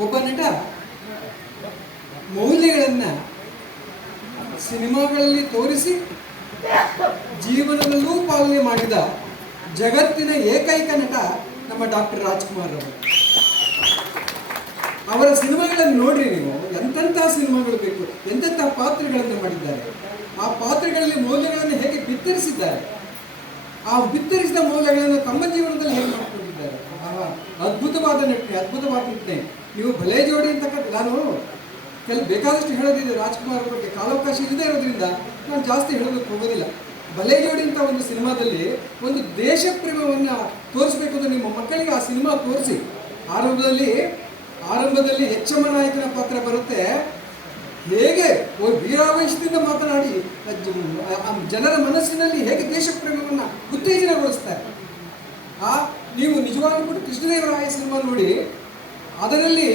ಒಬ್ಬ ನಟ ಮೌಲ್ಯಗಳನ್ನು ಸಿನಿಮಾಗಳಲ್ಲಿ ತೋರಿಸಿ ಜೀವನದಲ್ಲೂ ಪಾಲನೆ ಮಾಡಿದ ಜಗತ್ತಿನ ಏಕೈಕ ನಟ ನಮ್ಮ ಡಾಕ್ಟರ್ ರಾಜ್ಕುಮಾರ್ ಅವರು. ಅವರ ಸಿನಿಮಾಗಳನ್ನು ನೋಡ್ರಿ ನೀವು. ಎಂತೆಂತಹ ಸಿನಿಮಾಗಳು ಬೇಕು ಎಂತೆಂತಹ ಪಾತ್ರಗಳನ್ನು ಮಾಡಿದ್ದಾರೆ. ಆ ಪಾತ್ರಗಳಲ್ಲಿ ಮೌಲ್ಯಗಳನ್ನು ಹೇಗೆ ಬಿತ್ತರಿಸಿದ್ದಾರೆ? ಆ ಬಿತ್ತರಿಸಿದ ಮೌಲ್ಯಗಳನ್ನು ತಮ್ಮ ಜೀವನದಲ್ಲಿ ಹೇಗೆ ಮಾಡ್ಕೊಂಡಿದ್ದಾರೆ? ಅದ್ಭುತವಾದ ನಟನೆ ಅದ್ಭುತವಾದ ನಟನೆ. ನೀವು ಭಲೆ ಜೋಡಿ ಅಂತಕ್ಕಂಥ ನಾನು ಕೆಲವು ಬೇಕಾದಷ್ಟು ಹೇಳೋದಿದೆ. ರಾಜ್ಕುಮಾರ್ ಬಗ್ಗೆ ಕಾಲಾವಕಾಶ ಇಲ್ಲದೆ ಇರೋದ್ರಿಂದ ನಾನು ಜಾಸ್ತಿ ಹೇಳೋದಕ್ಕೆ ಹೋಗೋದಿಲ್ಲ. ಭಲೇ ಜೋಡಿ ಅಂತ ಒಂದು ಸಿನಿಮಾದಲ್ಲಿ ಒಂದು ದೇಶ ಪ್ರೇಮವನ್ನು ತೋರಿಸ್ಬೇಕು ಅಂತ ನಿಮ್ಮ ಮಕ್ಕಳಿಗೆ ಆ ಸಿನಿಮಾ ತೋರಿಸಿ. ಆರಂಭದಲ್ಲಿ ಆರಂಭದಲ್ಲಿ ಎಚ್ಚಮ್ಮ ನಾಯಕನ ಪಾತ್ರ ಬರುತ್ತೆ. ಹೇಗೆ? ವೀರಾವೇಶದಿಂದ ಮಾತನಾಡಿ. ಜನರ ಮನಸ್ಸಿನಲ್ಲಿ ಹೇಗೆ ದೇಶ ಪ್ರೇಮವನ್ನು ಉತ್ತೇಜನಗೊಳಿಸ್ತಾರೆ? ಆ ನೀವು ನಿಜವಾಗ್ಲೂ ಕೂಡ ಕೃಷ್ಣದೇವರಾಯ ಸಿನಿಮಾ ನೋಡಿ ಅದರಲ್ಲಿ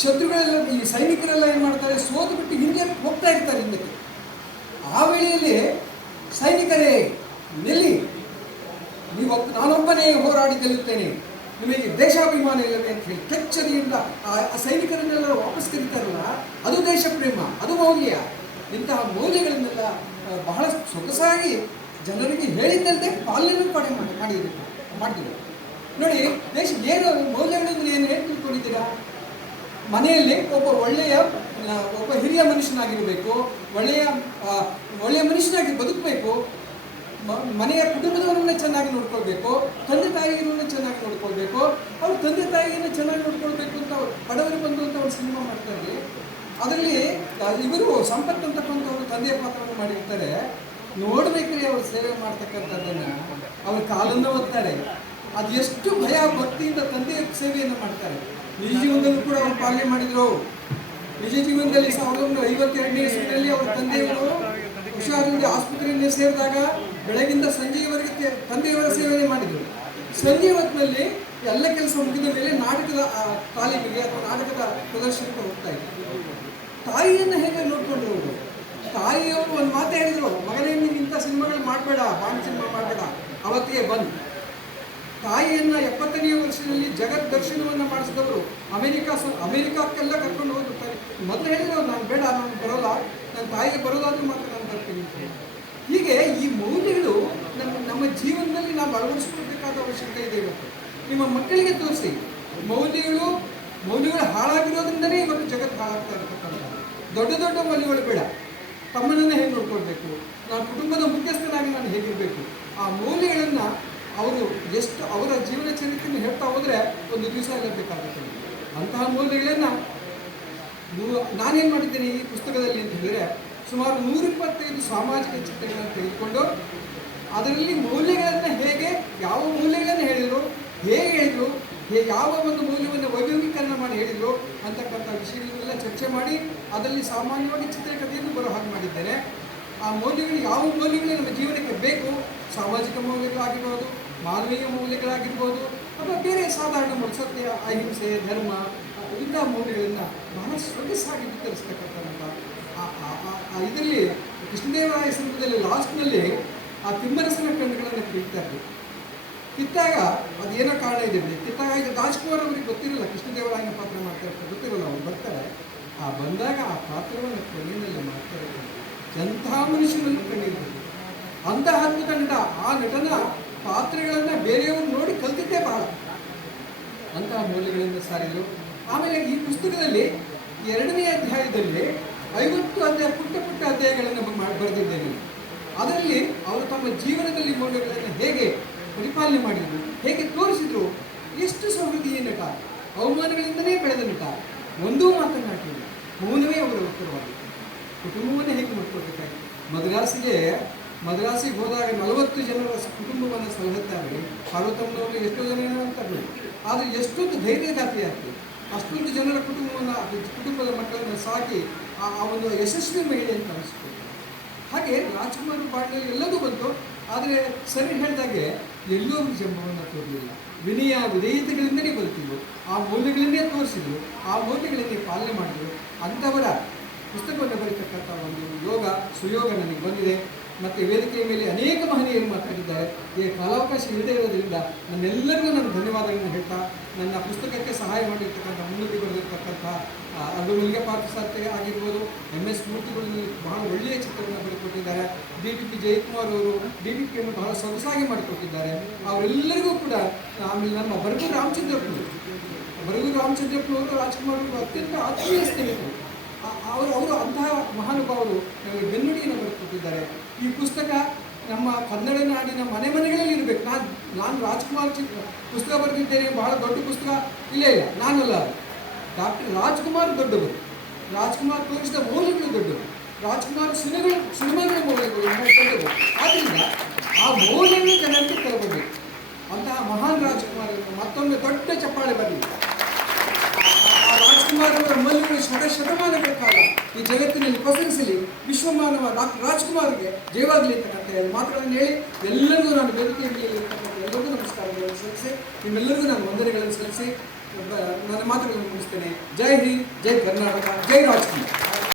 ಶತ್ರುಗಳೆಲ್ಲ ಈ ಸೈನಿಕರೆಲ್ಲ ಏನು ಮಾಡ್ತಾರೆ? ಸೋತು ಬಿಟ್ಟು ಹಿಂದೆ ಹೋಗ್ತಾ ಇರ್ತಾರೆ ಹಿಂದಕ್ಕೆ. ಆ ವೇಳೆಯಲ್ಲಿ ಸೈನಿಕರೇ, ನಿಲ್ಲಿ. ನೀವು ನಾನೊಬ್ಬನೇ ಹೋರಾಡಿ ಗೆಲ್ಲುತ್ತೇನೆ. ನಿಮಗೆ ದೇಶಾಭಿಮಾನ ಇಲ್ಲವೇ ಅಂತ ಹೇಳಿ ಕೆಚ್ಚರಿಯಿಂದ ಆ ಸೈನಿಕರನ್ನೆಲ್ಲ ವಾಪಸ್ ಕರೀತಾರಲ್ಲ, ಅದು ದೇಶ ಪ್ರೇಮ ಅದು ಮೌಲ್ಯ. ಇಂತಹ ಮೌಲ್ಯಗಳನ್ನೆಲ್ಲ ಬಹಳ ಸೊಗಸಾಗಿ ಜನರಿಗೆ ಹೇಳಿದ್ದಲ್ಲದೆ ಪಾಲನೆ ಮಾಡಿ ಮಾಡಿರಬೇಕು ಮಾಡಿದ್ರು. ನೋಡಿ, ದೇಶ ಏನು ಮೌಲ್ಯಗಳನ್ನು ಏನು ಹೇಗೆ ತಿಳ್ಕೊಂಡಿದ್ದೀರಾ? ಮನೆಯಲ್ಲಿ ಒಬ್ಬ ಒಳ್ಳೆಯ ಒಬ್ಬ ಹಿರಿಯ ಮನುಷ್ಯನಾಗಿರಬೇಕು, ಒಳ್ಳೆಯ ಒಳ್ಳೆಯ ಮನುಷ್ಯನಾಗಿ ಬದುಕಬೇಕು ಮನೆಯ ಕುಟುಂಬದವರನ್ನ ಚೆನ್ನಾಗಿ ನೋಡ್ಕೊಳ್ಬೇಕು, ತಂದೆ ತಾಯಿಯನ್ನು ಚೆನ್ನಾಗಿ ನೋಡ್ಕೊಳ್ಬೇಕು, ಅವ್ರ ತಂದೆ ತಾಯಿಯನ್ನು ಚೆನ್ನಾಗಿ ನೋಡ್ಕೊಳ್ಬೇಕು ಅಂತ ಅವ್ರು, ಬಡವರು ಬಂದು ಅಂತ ಅವ್ರು ಸಿನಿಮಾ ಮಾಡ್ತಾರೆ ಅದರಲ್ಲಿ ಇವರು ಸಂಪತ್ ಅಂತಕ್ಕಂಥವ್ರು ತಂದೆಯ ಪಾತ್ರವನ್ನು ಮಾಡಿರ್ತಾರೆ, ನೋಡ್ಬೇಕ್ರಿ ಅವ್ರು ಸೇವೆ ಮಾಡ್ತಕ್ಕಂಥದ್ದನ್ನು, ಅವ್ರ ಕಾಲನ್ನು ಒತ್ತಾರೆ ಅದು ಎಷ್ಟು ಭಯ, ಭಕ್ತಿಯಿಂದ ತಂದೆಯ ಸೇವೆಯನ್ನು ಮಾಡ್ತಾರೆ. ನಿಜ ಜೀವನದಲ್ಲೂ ಕೂಡ ಅವರು ಪಾಲನೆ ಮಾಡಿದ್ರು. ನಿಜ ಜೀವನದಲ್ಲಿ ಸಾವಿರದ ಒಂಬೈನೂರ ಐವತ್ತೆರಡನೇ ಇಸ್ವಿನಲ್ಲಿ ಅವರ ತಂದೆಯವರು ಹುಷಾರಿಂದ ಆಸ್ಪತ್ರೆಯಲ್ಲಿ ಸೇರಿದಾಗ ಬೆಳಗಿಂದ ಸಂಜೆಯವರೆಗೆ ತಂದೆಯವರ ಸೇವನೆ ಮಾಡಿದರು. ಸಂಜೆ ಹೊತ್ತಿನಲ್ಲಿ ಎಲ್ಲ ಕೆಲಸ ಮುಗಿದ ಮೇಲೆ ನಾಟಕದ ತಾಲೀಮಿಗೆ ಅಥವಾ ನಾಟಕದ ಪ್ರದರ್ಶನಕ್ಕೆ ಹೋಗ್ತಾ ಇದ್ರು. ತಾಯಿಯನ್ನು ಹೇಗೆ ನೋಡ್ಕೊಂಡ್ರು ಅವರು? ತಾಯಿಯವರು ಒಂದು ಮಾತು ಹೇಳಿದ್ರು, ಮಗನೇ, ನೀನು ಇಂಥ ಸಿನಿಮಾಗಳು ಮಾಡಬೇಡ ಬಾಣ ಸಿನಿಮಾ ಮಾಡಬೇಡ ಅವತ್ತಿಗೆ ಬಂದು. ತಾಯಿಯನ್ನ ಎಪ್ಪತ್ತನೆಯ ವರ್ಷದಲ್ಲಿ ಜಗತ್ ದರ್ಶನವನ್ನ ಮಾಡಿಸಿದವರು ಅಮೆರಿಕ ಅಮೆರಿಕಕ್ಕೆಲ್ಲ ಕರ್ಕೊಂಡು ಹೋಗ್ತಾರೆ ಮೊದಲು ಹೇಳಿದ್ರು, ನಾನು ಬೇಡ, ನಾನು ಬರೋಲ್ಲ. ನನ್ನ ತಾಯಿಗೆ ಬರೋದಾದ್ರೂ ಮಾತ್ರ ನಾನು ಬರ್ತೀನಿ. ಹೀಗೆ ಈ ಮೌಲ್ಯಗಳು ನಮ್ಮ ನಮ್ಮ ಜೀವನದಲ್ಲಿ ನಾವು ಅಳವಡಿಸ್ಕೊಳ್ಬೇಕಾದ ಅವಶ್ಯಕತೆ ಇದೆ ಇವತ್ತು. ನಿಮ್ಮ ಮಕ್ಕಳಿಗೆ ತೋರಿಸಿ, ಮೌಲ್ಯಗಳು ಮೌಲ್ಯಗಳು ಹಾಳಾಗಿರೋದ್ರಿಂದನೇ ಇವತ್ತು ಜಗತ್ತು ಹಾಳಾಗ್ತಾ ಇರತಕ್ಕಂಥದ್ದು. ದೊಡ್ಡ ದೊಡ್ಡ ಮೌಲ್ಯಗಳು ಬೇಡ. ತಮ್ಮನನ್ನು ಹೇಗೆ ನೋಡ್ಕೊಳ್ಬೇಕು? ನಾನು ಕುಟುಂಬದ ಮುಖ್ಯಸ್ಥನಾಗಿ ನಾನು ಹೇಗಿರಬೇಕು? ಆ ಮೌಲ್ಯಗಳನ್ನು ಅವರು ಎಷ್ಟು ಅವರ ಜೀವನ ಚರಿತ್ರೆಯನ್ನು ಹೇಳ್ತಾ ಹೋದರೆ ಒಂದು ದಿವಸ ಇರಬೇಕಾಗುತ್ತೆ ಅಂತಹ ಮೌಲ್ಯಗಳನ್ನು ನಾನೇನು ಮಾಡಿದ್ದೇನೆ ಈ ಪುಸ್ತಕದಲ್ಲಿ ಅಂತ ಹೇಳಿದರೆ ಸುಮಾರು ನೂರಿಪ್ಪತ್ತೈದು ಸಾಮಾಜಿಕ ಚಿತ್ರಗಳನ್ನು ತೆಗೆದುಕೊಂಡು ಅದರಲ್ಲಿ ಮೌಲ್ಯಗಳನ್ನು ಹೇಗೆ, ಯಾವ ಮೌಲ್ಯಗಳನ್ನು ಹೇಳಿದರು, ಹೇಗೆ ಹೇಳಿದರು ಯಾವ ಒಂದು ಮೌಲ್ಯವನ್ನು ವೈಭವೀಕರಣ ಮಾಡಿ ಹೇಳಿದರು ಅಂತಕ್ಕಂಥ ವಿಷಯಗಳನ್ನೆಲ್ಲ ಚರ್ಚೆ ಮಾಡಿ ಅದರಲ್ಲಿ ಸಾಮಾನ್ಯವಾಗಿ ಚಿತ್ರಕಥೆಯನ್ನು ಬರೋ ಹಾಗೆ ಮಾಡಿದ್ದೇನೆ. ಆ ಮೌಲ್ಯಗಳು ಯಾವ ಮೌಲ್ಯಗಳು ನಮ್ಮ ಜೀವನಕ್ಕೆ ಬೇಕು ಸಾಮಾಜಿಕ ಮೌಲ್ಯಗಳಾಗಿರ್ಬೋದು, ಮಾನವೀಯ ಮೌಲ್ಯಗಳಾಗಿರ್ಬೋದು, ಅಥವಾ ಬೇರೆ ಸಾಧಾರಣ ಸತ್ಯ ಅಹಿಂಸೆ, ಧರ್ಮ ಇಂಥ ಮೌಲ್ಯಗಳನ್ನು ಬಹಳ ಸೊಗಸಾಗಿ ವಿತರಿಸ್ತಕ್ಕಂಥ ಇದರಲ್ಲಿ ಕೃಷ್ಣದೇವರಾಯ ಸಂದರ್ಭದಲ್ಲಿ ಲಾಸ್ಟ್ನಲ್ಲಿ ಆ ತಿಮ್ಮರಸನ ಕಣ್ಣುಗಳನ್ನು ಕಿತ್ತಾರೆ ಕಿತ್ತಾಗ ಅದೇನೋ ಕಾರಣ ಇದೆ ಕಿತ್ತಾಗ ಈಗ ರಾಜ್ಕುಮಾರ್ ಅವರಿಗೆ ಗೊತ್ತಿರಲ್ಲ, ಕೃಷ್ಣದೇವರಾಯನ ಪಾತ್ರ ಮಾಡ್ತಾ ಇರ್ತಾರೆ, ಗೊತ್ತಿರಲ್ಲ ಅವ್ರು ಬರ್ತಾರೆ. ಆ ಬಂದಾಗ ಆ ಪಾತ್ರವನ್ನು ಕಣ್ಣಿನಲ್ಲಿ ಮಾಡ್ತಾರೆ ಎಂಥ ಮನುಷ್ಯನನ್ನು ಕಣ್ಣಿರ್ಬೇಕು ಅಂತಹ ಅದ್ಭುತ ನಟ ಆ ನಟನ ಪಾತ್ರಗಳನ್ನು ಬೇರೆಯವರು ನೋಡಿ ಕಲ್ತಿದ್ದೇ ಬಹಳ. ಅಂತಹ ಮೌಲ್ಯಗಳಿಂದ ಸಾರಿದರು. ಆಮೇಲೆ ಈ ಪುಸ್ತಕದಲ್ಲಿ ಎರಡನೇ ಅಧ್ಯಾಯದಲ್ಲಿ ಐವತ್ತು ಅಧ್ಯಾಯ, ಪುಟ್ಟ ಪುಟ್ಟ ಅಧ್ಯಾಯಗಳನ್ನು ಬರೆದಿದ್ದೇನೆ ಅದರಲ್ಲಿ ಅವರು ತಮ್ಮ ಜೀವನದಲ್ಲಿ ಮೌಲ್ಯಗಳನ್ನು ಹೇಗೆ ಪರಿಪಾಲನೆ ಮಾಡಿದರು, ಹೇಗೆ ತೋರಿಸಿದ್ರು, ಎಷ್ಟು ಸಮೃದ್ಧಿ ನಟ, ಅವಮಾನಗಳಿಂದಲೇ ಬೆಳೆದ ನಟ, ಒಂದೂ ಮಾತನಾಡಿ ಮೌನವೇ ಅವರ ಉತ್ತರವಾಗಿದೆ. ಕುಟುಂಬವನ್ನೇ ಹೇಗೆ ನೋಡ್ಕೊಳ್ಬೇಕಾಗಿ ಮದ್ರಾಸಿಗೆ ಮದ್ರಾಸಿಗೆ ಹೋದಾಗ ನಲವತ್ತು ಜನರ ಕುಟುಂಬವನ್ನು ಸಲಹುತ್ತಾರೆ ಪಾರ್ವತಮ್ಮನವರು ಎಷ್ಟೋ ಜನ ಅಂತಾರೆ. ಆದರೆ ಎಷ್ಟೊಂದು ಧೈರ್ಯದಾತಿ ಆಗ್ತದೆ. ಅಷ್ಟೊಂದು ಜನರ ಕುಟುಂಬವನ್ನು, ಕುಟುಂಬದ ಮಕ್ಕಳನ್ನು ಸಾಕಿ ಆ ಒಂದು ಯಶಸ್ವಿ ಮಹಿಳೆ ಅಂತ ಅನಿಸ್ಕೊಳ್ತಾರೆ ಹಾಗೆ ರಾಜ್ಕುಮಾರ್ ಪಾಟೀಲ್ ಎಲ್ಲದೂ ಬಂತು. ಆದರೆ ಸರಿ ಹೇಳಿದಾಗೆ ಎಲ್ಲೂ ಜಂಬವನ್ನು ತೋರಲಿಲ್ಲ. ವಿನಯ ವಿಧೇಯತೆಗಳಿಂದಲೇ ಬದುಕಿದ್ರು. ಆ ಮೌಲ್ಯಗಳನ್ನೇ ತೋರಿಸಿದ್ರು. ಆ ಮೌಲ್ಯಗಳನ್ನೇ ಪಾಲನೆ ಮಾಡಿದ್ರು. ಅಂಥವರ ಪುಸ್ತಕವನ್ನು ಬರೀತಕ್ಕಂಥ ಒಂದು ಯೋಗ, ಸುಯೋಗ ನನಗೆ ಬಂದಿದೆ. ಮತ್ತು ವೇದಿಕೆಯ ಮೇಲೆ ಅನೇಕ ಮಹನೀಯರು ಮಾತಾಡಿದ್ದಾರೆ. ಈ ಕಾಲಾವಕಾಶ ಇಲ್ಲದೆ ಇರೋದರಿಂದ ನನ್ನೆಲ್ಲರಿಗೂ ನಾನು ಧನ್ಯವಾದಗಳನ್ನು ಹೇಳ್ತಾ, ನನ್ನ ಪುಸ್ತಕಕ್ಕೆ ಸಹಾಯ ಮಾಡಿರ್ತಕ್ಕಂಥ ಮುನ್ನುಡಿ ಬರೆದಿರ್ತಕ್ಕಂಥ ಅದು ಮಲ್ಲಿಗೆ ಪಾರ್ಥಸಾರಥಿ ಆಗಿರ್ಬೋದು ಎಂ ಎಸ್ ಮೂರ್ತಿಗಳಲ್ಲಿ ಬಹಳ ಒಳ್ಳೆಯ ಚಿತ್ರವನ್ನು ಬರೆದುಕೊಟ್ಟಿದ್ದಾರೆ. ಡಿ ಪಿ ಪಿ ಜಯಕುಮಾರ್ ಅವರು ಡಿ ಪಿ ಪಿಯನ್ನು ಬಹಳ ಸೊಗಸಾಗಿ ಮಾಡಿಕೊಟ್ಟಿದ್ದಾರೆ. ಅವರೆಲ್ಲರಿಗೂ ಕೂಡ, ಆಮೇಲೆ ನಮ್ಮ ಬರಗೂರು ರಾಮಚಂದ್ರಪ್ಪನವರು ಬರಗೂರು ರಾಮಚಂದ್ರಪ್ಪನವರು ರಾಜ್ಕುಮಾರ್ ಅವರು ಅತ್ಯಂತ ಆತ್ಮೀಯ ಸ್ನೇಹಿತರು. ಅವರು ಅವರು ಅಂತಹ ಮಹಾನುಭಾವರು ನಮಗೆ ಬೆನ್ನುಡಿಯನ್ನು ಬರೆದುಕೊಟ್ಟಿದ್ದಾರೆ ಈ ಪುಸ್ತಕ ನಮ್ಮ ಕನ್ನಡ ನಾಡಿನ ಮನೆ ಮನೆಗಳಲ್ಲಿ ಇರಬೇಕು. ನಾನು ನಾನು ರಾಜ್ಕುಮಾರ್ ಚಿತ್ರ ಪುಸ್ತಕ ಬರೆದಿದ್ದೇನೆ, ಬಹಳ ದೊಡ್ಡ ಪುಸ್ತಕ ಇಲ್ಲ ಇಲ್ಲ. ನಾನಲ್ಲ. ಡಾಕ್ಟರ್ ರಾಜ್ಕುಮಾರ್ ದೊಡ್ಡವರು. ರಾಜ್ಕುಮಾರ್ ತೋರಿಸಿದ ಮೌಲ್ಯಗಳು ದೊಡ್ಡವರು ರಾಜ್ಕುಮಾರ್ ಸಿನಿಮಾ, ಸಿನಿಮಾಗಳ ಮೌಲ್ಯಗಳು ದೊಡ್ಡವರು ಆದ್ದರಿಂದ ಆ ಮೌಲ್ಯಗಳು ಜನರಿಗೆ ತರಬೇಕು ಅಂತಹ ಮಹಾನ್ ರಾಜ್ಕುಮಾರ್ ಮತ್ತೊಮ್ಮೆ ದೊಡ್ಡ ಚಪ್ಪಾಳೆ ಬರಲಿ. ರಾಜ್ಕುಮಾರ್ ಮಲ್ಲಿಗೆ ಶತ ಶತಮಾನಗಳ ಕಾಲ. ಈ ಜಗತ್ತಿನಲ್ಲಿ ಪಸರಿಸಲಿ ವಿಶ್ವಮಾನವ ಡಾಕ್ಟರ್ ರಾಜ್ಕುಮಾರ್ಗೆ ಜಯವಾಗಲಿ ಅಂತಕ್ಕಂಥ ಮಾತುಗಳನ್ನು ಹೇಳಿ, ಎಲ್ಲರಿಗೂ ನಾನು ವೇದಿಕೆಯಲ್ಲಿ ಇರ್ತಕ್ಕಂಥ ಎಲ್ಲರಿಗೂ ನಮಸ್ಕಾರಗಳನ್ನು ಸಲ್ಲಿಸಿ, ನಿಮ್ಮೆಲ್ಲರಿಗೂ ನಾನು ವಂದನೆಗಳನ್ನು ಸಲ್ಲಿಸಿ ನನ್ನ ಮಾತುಗಳನ್ನು ಮುಗಿಸ್ತೇನೆ. ಜೈ ಹಿಂದ್, ಜೈ ಕರ್ನಾಟಕ, ಜೈ ರಾಜ್ಕುಮಾರ್.